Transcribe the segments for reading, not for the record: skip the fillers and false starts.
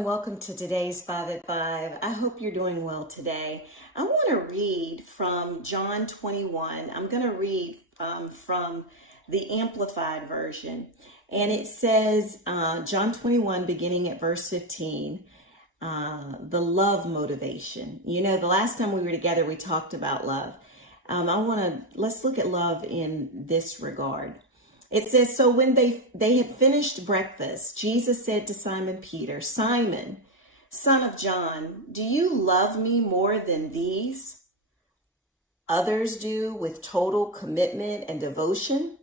and welcome to today's 5 at 5. I hope you're doing well today. I want to read from John 21. I'm going to read from the Amplified Version. And it says, John 21, beginning at verse 15, the love motivation. You know, the last time we were together, we talked about love. Let's look at love in this regard. It says, so when they had finished breakfast, Jesus said to Simon Peter, Simon, son of John, do you love me more than these? Others do with total commitment and devotion.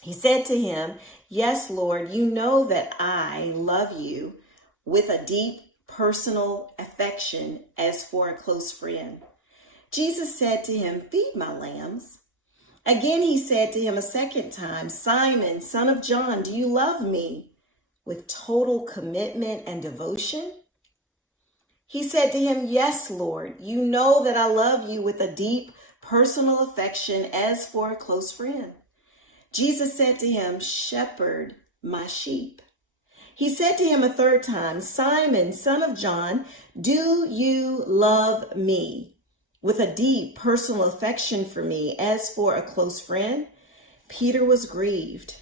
He said to him, yes, Lord, you know that I love you with a deep personal affection as for a close friend. Jesus said to him, feed my lambs. Again, he said to him a second time, Simon, son of John, do you love me with total commitment and devotion? He said to him, yes, Lord, you know that I love you with a deep personal affection as for a close friend. Jesus said to him, shepherd my sheep. He said to him a third time, Simon, son of John, do you love me with a deep personal affection for me as for a close friend? Peter was grieved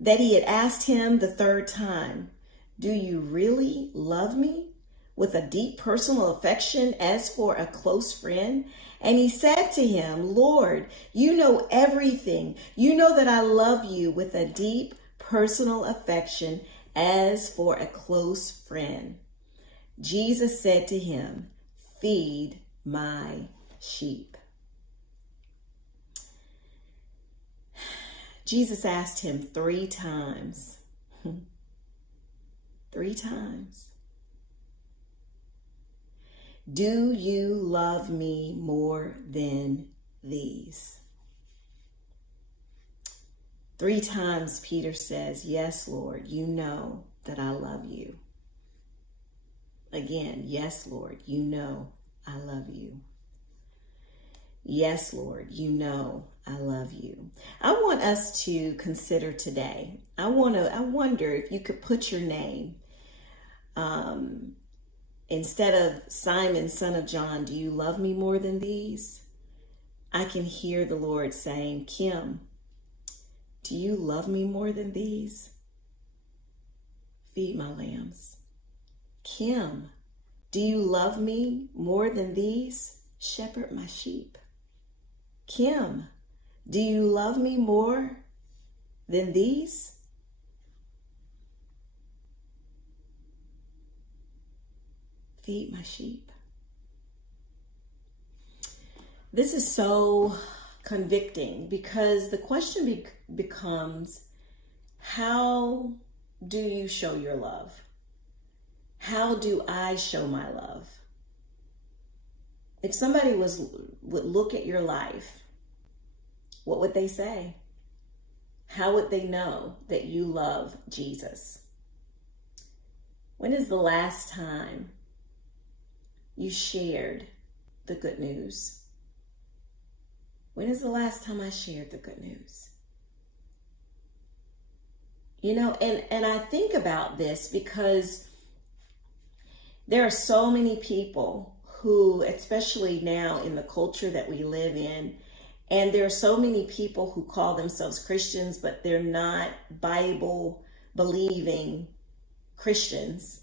that he had asked him the third time, do you really love me with a deep personal affection as for a close friend? And he said to him, Lord, you know everything. You know that I love you with a deep personal affection as for a close friend. Jesus said to him, feed my sheep. Jesus asked him 3 times. 3 times. Do you love me more than these? 3 times Peter says, yes, Lord, you know that I love you. Again, yes, Lord, you know I love you. Yes, Lord, you know I love you. I want us to consider today. I wonder if you could put your name instead of Simon, son of John, do you love me more than these? I can hear the Lord saying, Kim, do you love me more than these? Feed my lambs. Kim, do you love me more than these? Shepherd my sheep. Kim, do you love me more than these? Feed my sheep. This is so convicting because the question becomes, how do you show your love? How do I show my love? If somebody would look at your life, what would they say? How would they know that you love Jesus? When is the last time you shared the good news? When is the last time I shared the good news? You know, and I think about this because there are so many people who, especially now in the culture that we live in, and there are so many people who call themselves Christians, but they're not Bible-believing Christians.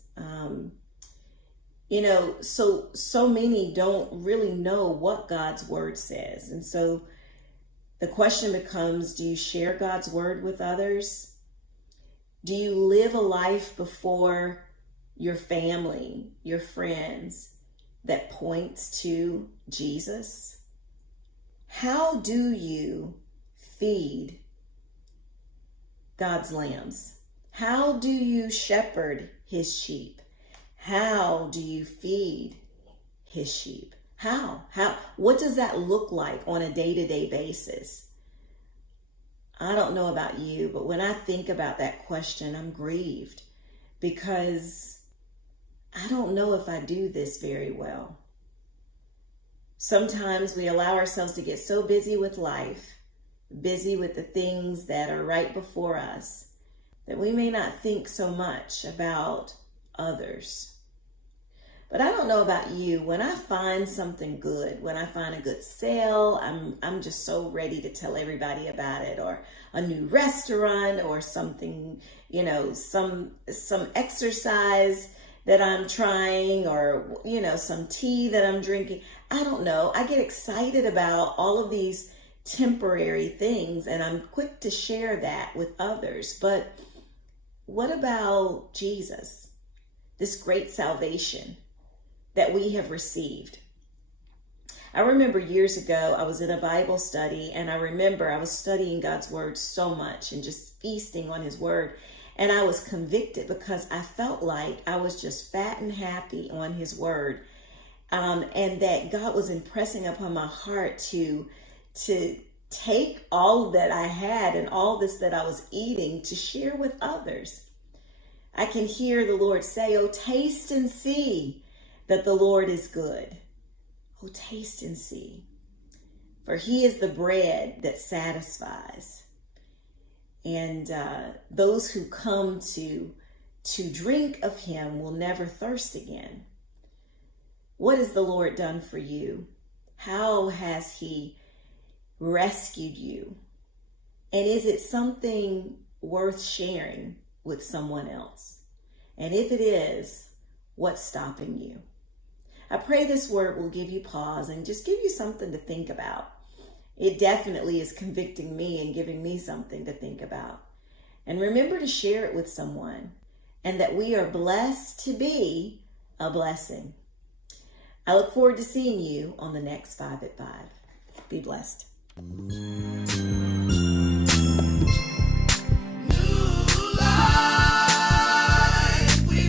You know, so many don't really know what God's word says. And so the question becomes, do you share God's word with others? Do you live a life before your family, your friends, that points to Jesus? How do you feed God's lambs? How do you shepherd his sheep? How do you feed his sheep? How? What does that look like on a day-to-day basis? I don't know about you, but when I think about that question, I'm grieved because I don't know if I do this very well. Sometimes we allow ourselves to get so busy with life, busy with the things that are right before us, that we may not think so much about others. But I don't know about you. When I find something good, when I find a good sale, I'm just so ready to tell everybody about it, or a new restaurant, or something, some exercise that I'm trying, or some tea that I'm drinking. I don't know. I get excited about all of these temporary things, and I'm quick to share that with others. But what about Jesus, this great salvation that we have received? I remember years ago, I was in a Bible study, and I remember I was studying God's word so much and just feasting on his word. And I was convicted because I felt like I was just fat and happy on his word. And that God was impressing upon my heart to take all that I had and all this that I was eating to share with others. I can hear the Lord say, "Oh, taste and see that the Lord is good. Oh, taste and see. For he is the bread that satisfies. And those who come to drink of him will never thirst again." What has the Lord done for you? How has he rescued you? And is it something worth sharing with someone else? And if it is, what's stopping you? I pray this word will give you pause and just give you something to think about. It definitely is convicting me and giving me something to think about. And remember to share it with someone, and that we are blessed to be a blessing. I look forward to seeing you on the next 5 at 5. Be blessed.